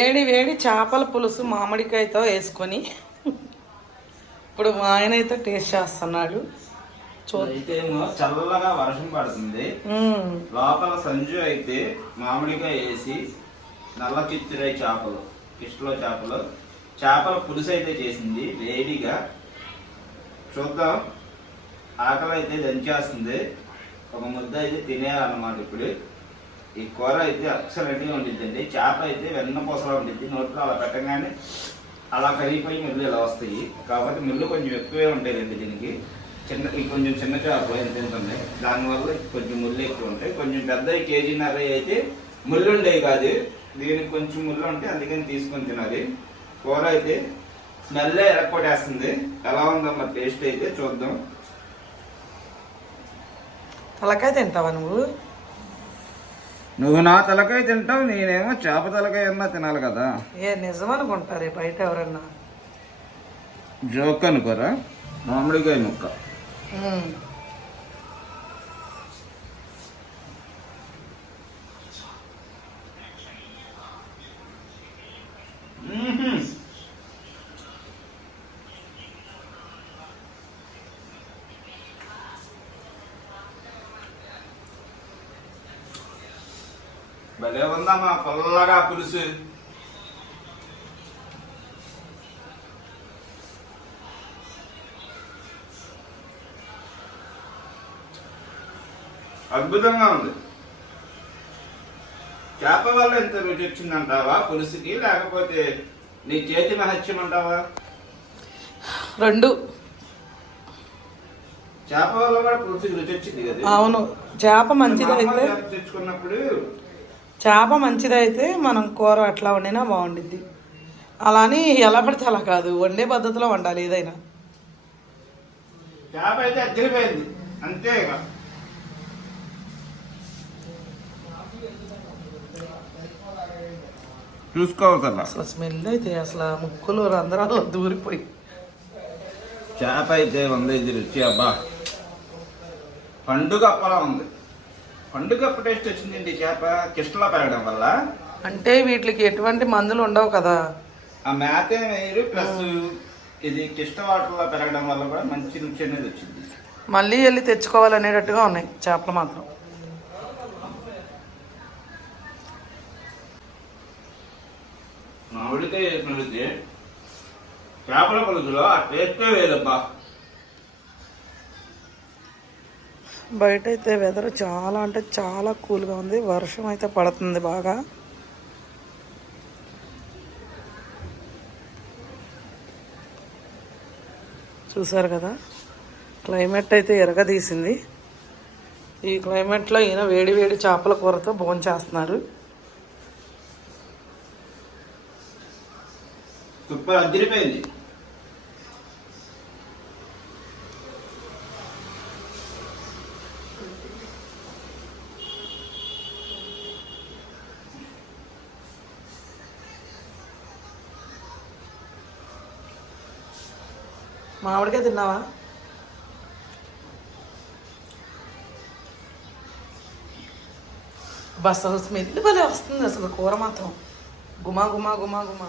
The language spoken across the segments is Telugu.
వేడి వేడి చేపల పులుసు మామిడికాయతో వేసుకొని ఇప్పుడు మా ఆయన అయితే టేస్ట్ చేస్తున్నాడు. చల్లగా వర్షం పడుతుంది. లోపల సంజు అయితే మామిడికాయ వేసి నల్ల చిత్తిరాయి చేపలు కిష్టలో చేపలు చేపల పులుసు అయితే చేసింది వేడిగా. చూద్దాం. ఆకలి అయితే దంచేస్తుంది. ఒక ముద్ద అయితే తినేయాలన్నమాట ఇప్పుడు. ఈ కూర అయితే ఎక్సలెంట్గా ఉండిద్దండి. చేప అయితే వెన్నపూసలా ఉండిద్ది. నోట్లో అలా పెట్టగానే అలా కరిగిపోయి మిల్లు ఇలా వస్తాయి. కాబట్టి మిల్లు కొంచెం ఎక్కువే ఉంటాయి దీనికి. చిన్న కొంచెం చిన్న చేప ఎంత ఉంటుంది. దానివల్ల కొంచెం ముళ్ళు ఎక్కువ ఉంటాయి. కొంచెం పెద్ద కేజీన్నర అయితే ముళ్ళు ఉండేవి కాదు. దీనికి కొంచెం ముళ్ళు ఉంటే అందుకని తీసుకొని తినాలి. కూర అయితే స్మెల్ ఎరక్కొట్టేస్తుంది. ఎలా ఉందో మరి టేస్ట్ అయితే చూద్దాం. తలకాయ తింటావా నువ్వు? నువ్వు నా తలకాయ తింటావు నేనేమో చేప తలకాయ అన్నా తినాలి కదా. ఏ నిజం అనుకుంటారే బయట ఎవరన్నా. జోక్ అనుకోరా? మామిడికాయ ముక్క. భలే ఉందమ్మా పొల్లగా పులుసు? అద్భుతంగా ఉంది. చేప వల్ల ఎంత రుచి వచ్చిందంటావా పులుసుకి? లేకపోతే నీ చేతి మహత్యం అంటావా? రెండు. చేప వల్ల కూడా పులుసుకి రుచి వచ్చింది కదా? అవును. చేప చేప తెచ్చుకున్నప్పుడు చేప మంచిదైతే మనం కూర అట్లా వండినా బాగుండిద్ది. అలా అని ఎలా పడితే అలా కాదు వండే పద్ధతిలో వండాలి ఏదైనా. చేప అయితే అద్దరిపోయింది అంతే చూసుకోవాలి అసలు స్మెల్ అయితే అసలు ముక్కులు రంధ్రాలు దూరిపోయి. చేప అయితే ఉంది ఇది రుచి అబ్బా. పండుగ అప్పలా ఉంది. పండుగ టేస్ట్ వచ్చిందండి చేప కిష్టలో పెరగడం వల్ల. అంటే వీటికి ఎటువంటి మందులు ఉండవు కదా. ఆ మేత వేరు ప్లస్ ఇది కిష్ట వాటర్లో పెరగడం వల్ల కూడా మంచి రుచి అనేది వచ్చింది. మళ్ళీ వెళ్ళి తెచ్చుకోవాలనేటట్టుగా ఉన్నాయి చేపలు మాత్రం. మామిడికాయ రుచి చేపల పులుసులో ఆ టేస్టే వేరబ్బా బయట అయితే వెదర్ చాలా అంటే చాలా కూల్గా ఉంది. వర్షం అయితే పడుతుంది బాగా. చూసారు కదా? క్లైమేట్ అయితే ఎరగదీసింది. ఈ క్లైమేట్లో ఈయన వేడి వేడి చేపల కూరతో భోంచేస్తున్నారు సూపర్ అదిరిపోయింది. మామిడికాయ తిన్నావా? బస్ స్మెల్ భలే వస్తుంది అసలు కూర మాత్రం. గుమా గుమా గుమా గుమా.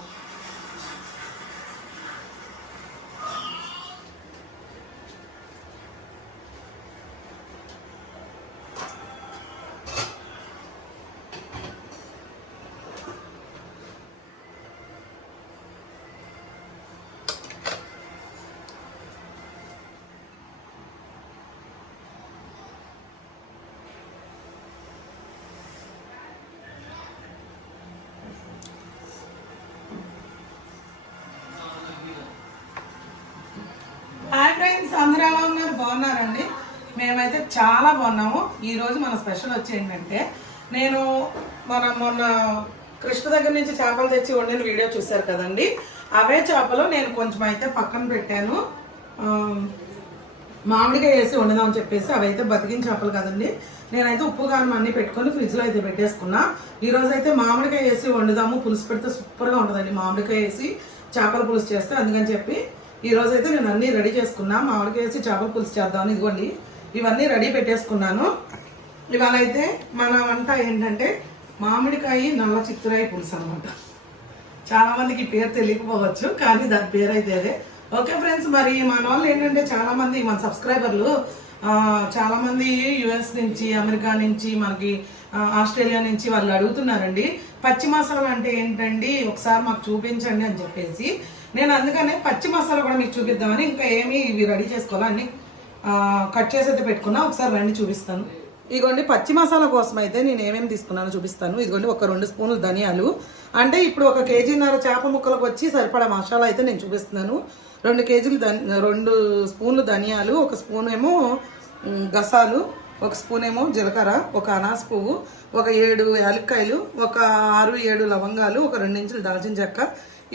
ఫ్రెండ్స్ అందరూ ఎలా ఉన్నారు? బాగున్నారండి. మేమైతే చాలా బాగున్నాము. ఈరోజు మన స్పెషల్ వచ్చి ఏంటంటే నేను మన మొన్న కృష్ణ దగ్గర నుంచి చేపలు తెచ్చి వండిన వీడియో చూశారు కదండి. అవే చేపలు నేను కొంచెం అయితే పక్కన పెట్టాను. మామిడికాయ వేసి వండుదామని చెప్పేసి అవైతే బతికిన చేపలు కదండి. నేనైతే ఉప్పు కారం అన్ని పెట్టుకొని ఫ్రిడ్జ్లో అయితే పెట్టేసుకున్నా. ఈరోజు అయితే మామిడికాయ వేసి వండుదాము. పులుసు పెడితే సూపర్గా ఉంటుందండి. మామిడికాయ వేసి చేపల పులుసు చేస్తే అందుకని చెప్పి ఈరోజు అయితే నేను అన్నీ రెడీ చేసుకున్నా. మామిడికాయ వేసి చేపల పులుసు చేద్దామని ఇదిగోండి. ఇవన్నీ రెడీ పెట్టేసుకున్నాను. ఇవాళ అయితే మన వంట ఏంటంటే మామిడికాయ నల్ల చిత్తురాయి పులుసు అనమాట చాలామందికి పేరు తెలియకపోవచ్చు కానీ దాని పేరు అయితే అదే. ఓకే ఫ్రెండ్స్ మరి మన వాళ్ళు ఏంటంటే చాలామంది మన సబ్స్క్రైబర్లు చాలామంది యుఎస్ నుంచి అమెరికా నుంచి మనకి ఆస్ట్రేలియా నుంచి వాళ్ళు అడుగుతున్నారండి. పచ్చి మసాలా అంటే ఏంటండి? ఒకసారి మాకు చూపించండి అని చెప్పేసి. నేను అందుకనే పచ్చి మసాలా కూడా మీకు చూపిద్దామని ఇంకా ఏమి ఇవి రెడీ చేసుకోవాలి అన్ని? కట్ చేసి అయితే పెట్టుకున్నా ఒకసారి రండి చూపిస్తాను. ఇదిగోండి పచ్చి మసాలా కోసం అయితే నేను ఏమేమి తీసుకున్నానో చూపిస్తాను. ఇదిగోండి ఒక రెండు స్పూన్లు ధనియాలు. అంటే ఇప్పుడు ఒక కేజీన్నర చేప ముక్కలకు వచ్చి సరిపడా మసాలా అయితే నేను చూపిస్తున్నాను. రెండు కేజీలు రెండు స్పూన్లు ధనియాలు ఒక స్పూన్ ఏమో గసాలు ఒక స్పూన్ ఏమో జీలకర్ర ఒక అనాస పువ్వు ఒక ఏడు యాలక్కాయలు ఒక ఆరు ఏడు లవంగాలు ఒక రెండించులు దాల్చిన చెక్క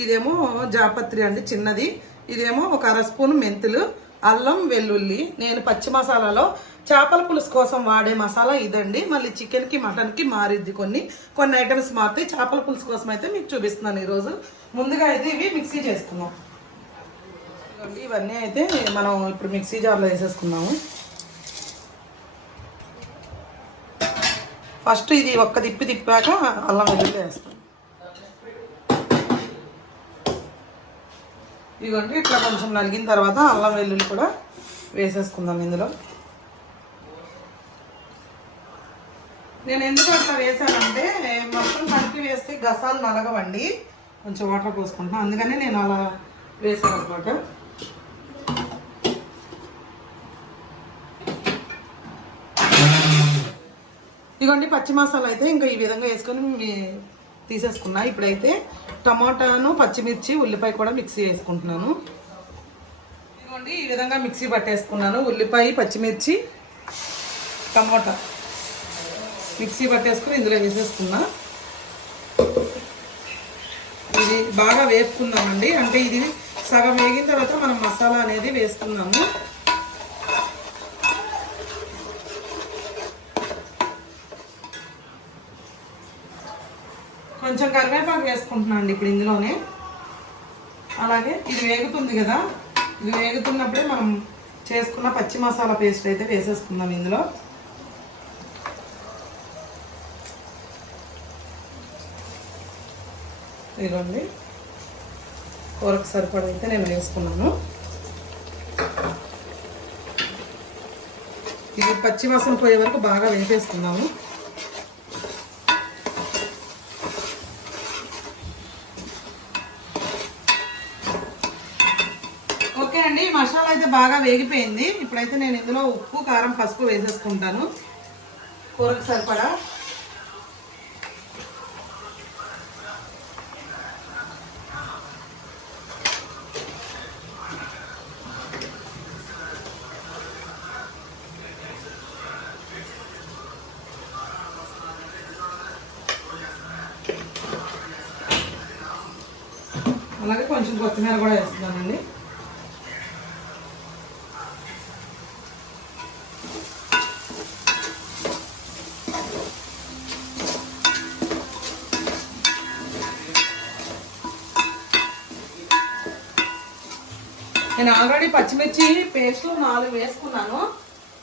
ఇదేమో జాపత్రి అండి చిన్నది. ఇదేమో ఒక అర స్పూన్ మెంతులు అల్లం వెల్లుల్లి. నేను పచ్చి మసాలాలో చేపల పులుసు కోసం వాడే మసాలా ఇదండి. మళ్ళీ చికెన్కి మటన్కి మారిద్ది కొన్ని. కొన్ని ఐటమ్స్ మారుతాయి చేపల పులుసు కోసం అయితే మీకు చూపిస్తున్నాను ఈరోజు. ముందుగా అయితే ఇవి మిక్సీ చేసుకున్నాం ఇవన్నీ అయితే మనం ఇప్పుడు మిక్సీ జార్లో వేసేసుకున్నాము ఫస్ట్ ఇది ఒక్క తిప్పి తిప్పాక అల్లం వెల్లుల్లి వేస్తాం. ఇదిగోండి ఇట్లా కొంచెం నలిగిన తర్వాత అల్లం వెల్లుల్లి కూడా వేసేసుకుందాం ఇందులో. నేను ఎందుకు అట్లా వేసానంటే మొత్తం కలిపి వేస్తే గసాలు నలగవండి. కొంచెం వాటర్ పోసుకుంటాను అందుకని నేను అలా వేసాను అనమాట ఇదిగోండి పచ్చి మసాలా అయితే ఇంకా ఈ విధంగా వేసుకొని తీసేసుకున్నా. ఇప్పుడైతే టమాటాను పచ్చిమిర్చి ఉల్లిపాయ కూడా మిక్సీ వేసుకుంటున్నాను. ఇదిగోండి ఈ విధంగా మిక్సీ పట్టేసుకున్నాను. ఉల్లిపాయ పచ్చిమిర్చి టమాటా మిక్సీ పట్టేసుకుని ఇందులో వేసేసుకున్నా. ఇది బాగా వేపుకుందామండి. అంటే ఇది సగం వేగిన తర్వాత మనం మసాలా అనేది వేసుకున్నాము కొంచెం కరివేపాకు వేసుకుంటున్నాను అండి ఇప్పుడు ఇందులోనే. అలాగే ఇది వేగుతుంది కదా. ఇది వేగుతున్నప్పుడే మనం చేసుకున్న పచ్చి మసాలా పేస్ట్ అయితే వేసేసుకుందాం ఇందులో. ఇదిగోండి. కూరకు సరిపడా అయితే నేను వేసుకున్నాను. ఇది పచ్చి వాసన పోయే వరకు బాగా వేసేసుకున్నాము ఓకే అండి మసాలా అయితే బాగా వేగిపోయింది. ఇప్పుడైతే నేను ఇందులో ఉప్పు కారం పసుపు వేసేసుకుంటాను. కూరకు సరిపడా. అలాగే కొంచెం కొత్తిమీర కూడా వేస్తున్నానండి. నేను ఆల్రెడీ పచ్చిమిర్చి పేస్ట్లో నాలుగు వేసుకున్నాను.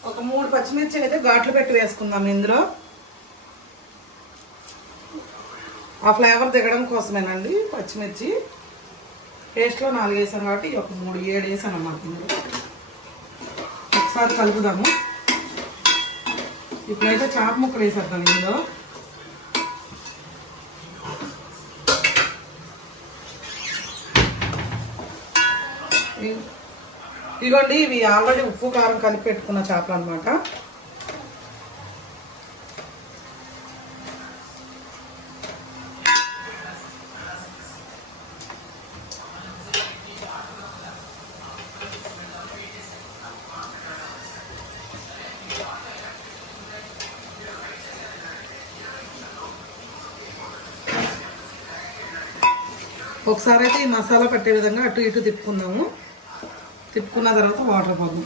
ఒక మూడు పచ్చిమిర్చి అయితే ఘాట్లు పెట్టి వేసుకుందాం ఇందులో. ఆ ఫ్లేవర్ దిగడం కోసమేనండి పచ్చిమిర్చి. పేస్ట్లో నాలుగు వేసాను కాబట్టి ఒక మూడు ఏడు వేసాను అన్నమాట ఇందులో. ఒకసారి కలుపుదాము. ఇప్పుడైతే చాప ముక్కలు వేసేద్దాం ఇందులో. ఇదిగోండి ఇవి ఆల్రెడీ ఉప్పు కారం కలిపి పెట్టుకున్న చేపలు అనమాట ఒకసారి అయితే ఈ మసాలా పట్టే విధంగా అటు ఇటు తిప్పుకుందాము. తిప్పుకున్న తర్వాత వాటర్ పోద్దాం.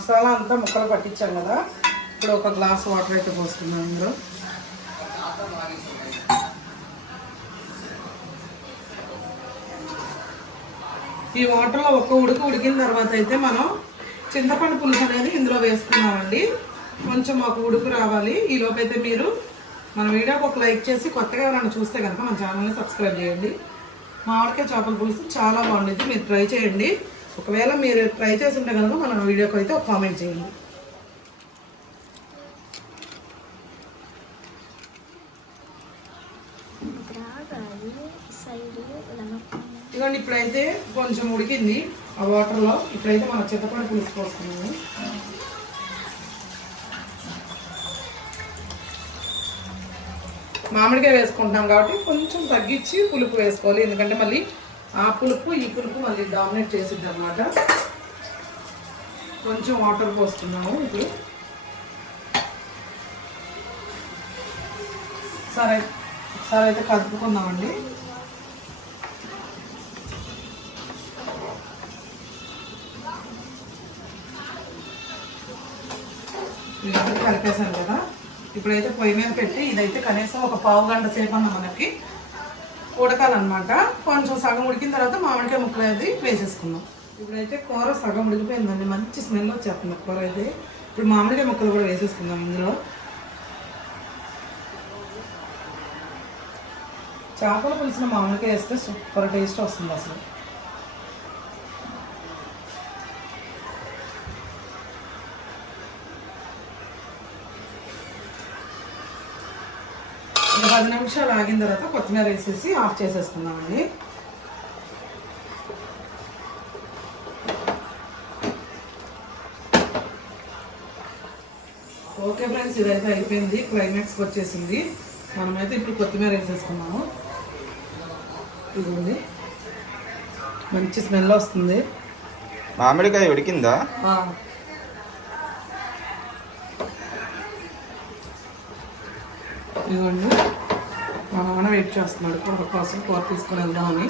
మసాలా అంతా ముక్కలు పట్టించాం కదా. ఇప్పుడు ఒక గ్లాస్ వాటర్ అయితే పోసుకున్నాం ఇందులో. ఈ వాటర్లో ఒక్క ఉడుకు ఉడికిన తర్వాత అయితే మనం చింతపండు పులుసు అనేది ఇందులో వేసుకున్నామండి. కొంచెం మాకు ఉడుకు రావాలి. ఈ లోపైతే మీరు మన వీడియోకి ఒక లైక్ చేసి కొత్తగా ఎవరైనా చూస్తే కనుక మన ఛానల్ని సబ్స్క్రైబ్ చేయండి. మామిడికాయ చేపల పులుసు చాలా బాగుండేది. మీరు ట్రై చేయండి. ఒకవేళ మీరు ట్రై చేసి ఉంటే కనుక మన వీడియోకి అయితే ఒక కామెంట్ చేయండి. ఇదిగోండి ఇప్పుడైతే కొంచెం ఉడికింది ఆ వాటర్లో ఇప్పుడైతే మన చింతపండు పులుసు పోసుకున్నాము మామిడికాయ వేసుకుంటాం కాబట్టి కొంచెం తగ్గించి పులుపు వేసుకోవాలి. ఎందుకంటే మళ్ళీ ఆ పులుపు ఈ పులుపు మళ్ళీ డామినేట్ చేసిద్ది అనమాట కొంచెం వాటర్ పోస్తున్నాము ఇప్పుడు. సరే సరే అయితే కలుపుకుందామండి ఇదంతా కలిపేసాను కదా. ఇప్పుడైతే పొయ్యి మీద పెట్టి ఇదైతే కనీసం ఒక పావు గంట సేపు అన్న మనకి ఉడకాలన్నమాట. కొంచెం సగం ఉడికిన తర్వాత మామిడికాయ ముక్కలు అది వేసేసుకుందాం. ఇప్పుడైతే కూర సగం ఉడికిపోయిందండి. మంచి స్మెల్ వచ్చేస్తుంది కూర అయితే. ఇప్పుడు మామిడికాయ ముక్కలు కూడా వేసేసుకుందాం ఇందులో. చేపల పులుసులో మామిడికాయ వేస్తే సూపర్ టేస్ట్ వస్తుంది అసలు. ఒక పది నిమిషాలు ఆగిన తర్వాత కొత్తిమీర వేసేసి ఆఫ్ చేసేసుకుందామండి. ఓకే ఫ్రెండ్స్ ఇదైతే అయిపోయింది. క్లైమాక్స్కి వచ్చేసింది. మనమైతే ఇప్పుడు కొత్తిమీర వేసేసుకున్నాము. ఇదిగోండి. మంచి స్మెల్ వస్తుంది. మామిడికాయ ఉడికిందా? ఇదిగోండి. మా నాన్న వెయిట్ చేస్తున్నాడు. కూర కోసం కూర తీసుకొని వెళ్దామని.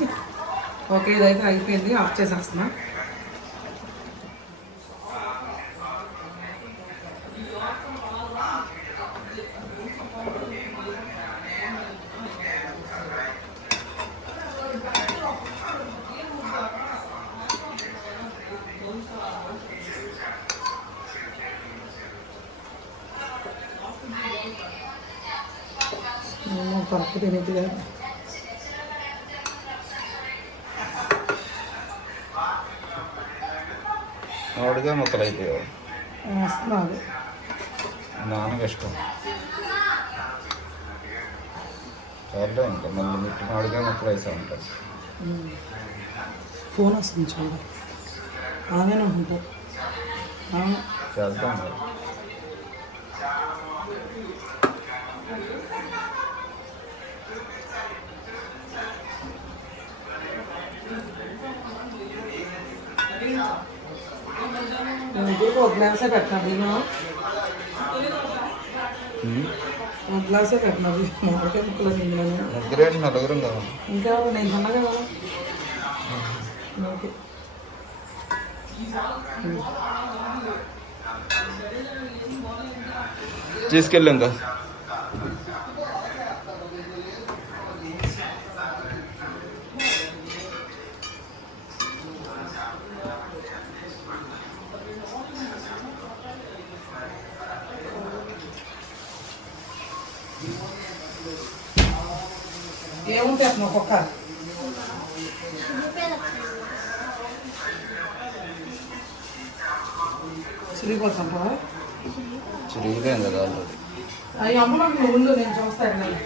ఓకే ఇదైతే అయిపోయింది. ఆఫ్ చేసేస్తున్నా. మామిడికాయ ముక్కలు అయిపోయావు వస్తున్నాడు నాన్నకి ఇష్టం. చాలే ఇంకా మళ్ళీ మిట్టి మామిడికాయ ముక్కలు వేసా ఉంటాయి ఫోన్ వస్తుంది చూడ. ఆమెనే ఉంటుంది ఆమె చేద్దాం మరి. ఇంటికి ఒక గ్లాసే పెట్టినా బియ్యం ఉమ్. ఒక గ్లాసే పెట్టినా బియ్యం మామిడికాయ ముక్కలు తిన్నాను ముగ్గురేంటి నలుగురం కదా ఇంకా నేను తిన్నా కదా ఓకే తీసుకెళ్ళి ఇంకా ఏముంటాయి అతను ఒక్కొక్క చిరిగిపోతుంటా చిరిగిపోయింది కదా ఆల్రెడీ అవి అమ్మలో ముందు నేను చూస్తాను నేను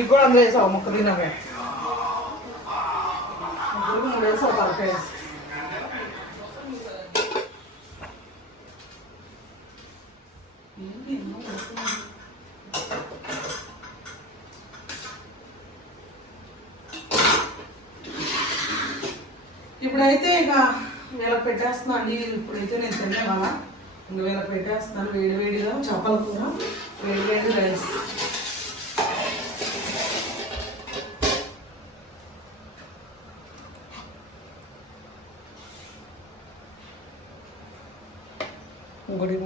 నీకు కూడా అందులో వేసావు? ముక్క తిన్నాక. మూడు వేసావు ఇప్పుడైతే ఇక వేళ పెట్టేస్తున్నాను అండి ఇప్పుడైతే నేను తినే వాళ్ళ ఇంకా వేళ పెట్టేస్తున్నాను వేడి వేడిగా చేపల కూర వేడి వేడి రైస్.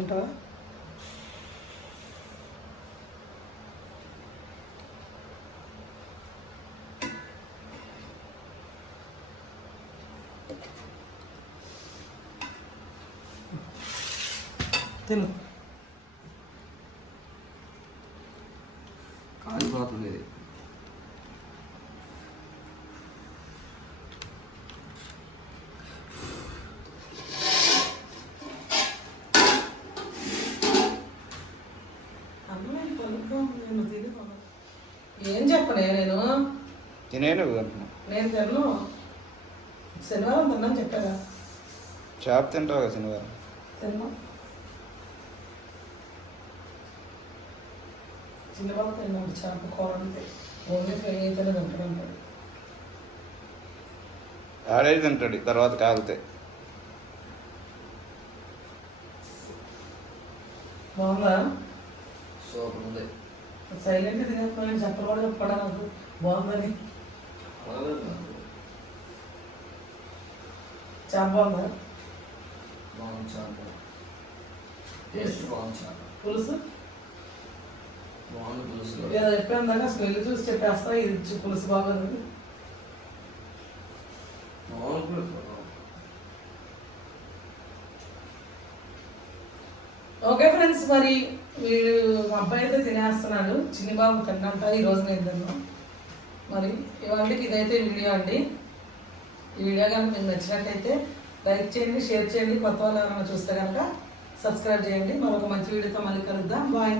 ఇంకోటి ఏమంటావా తిను కాలిపోతుంది ఇది అమ్మాయి పలుకుగా ఉంది, నేను తిని పలుకు. ఏం చెప్పనే నేను తినేను నేను తిన్ను. శనివారం తిన్నాను చెప్పారా? చేప తింటావు కదా శనివారం. తిన్నా. చిన్నబాబు తిన్నాడు చేప కూర అంటే ఓన్లీ ఫ్రై తింటాడు ఆడే తింటాడు తర్వాత కాలితే బాగుందా? సూపర్ ఉంది. సైలెంట్ చెప్పలు కూడా చెప్పడా నాకు. బాగుందని చేప బాగుందా బాగుంది చేప టేస్ట్ బాగుంది చేప పులుసు? బాగుంది పులుసు. ఏదో చెప్పాను దాకా స్మెల్ చూసి చెప్పేస్తా ఇది పులుసు బాగుంది బాగుంది పులుసు. ఓకే ఫ్రెండ్స్ మరి వీడు మా అబ్బాయి అయితే తినేస్తున్నాడు. చిన్ని బాబు తిన్నంట ఈరోజు నేను తిన్నాను మరి ఇవాళకి ఇదైతే వీడియో అండి. ఈ వీడియో కనుక మీకు నచ్చినట్టయితే లైక్ చేయండి షేర్ చేయండి. కొత్త వాళ్ళు ఎవరైనా చూస్తే కనుక సబ్స్క్రైబ్ చేయండి. మరొక మంచి వీడియోతో మళ్ళీ కలుద్దాం. బాయ్.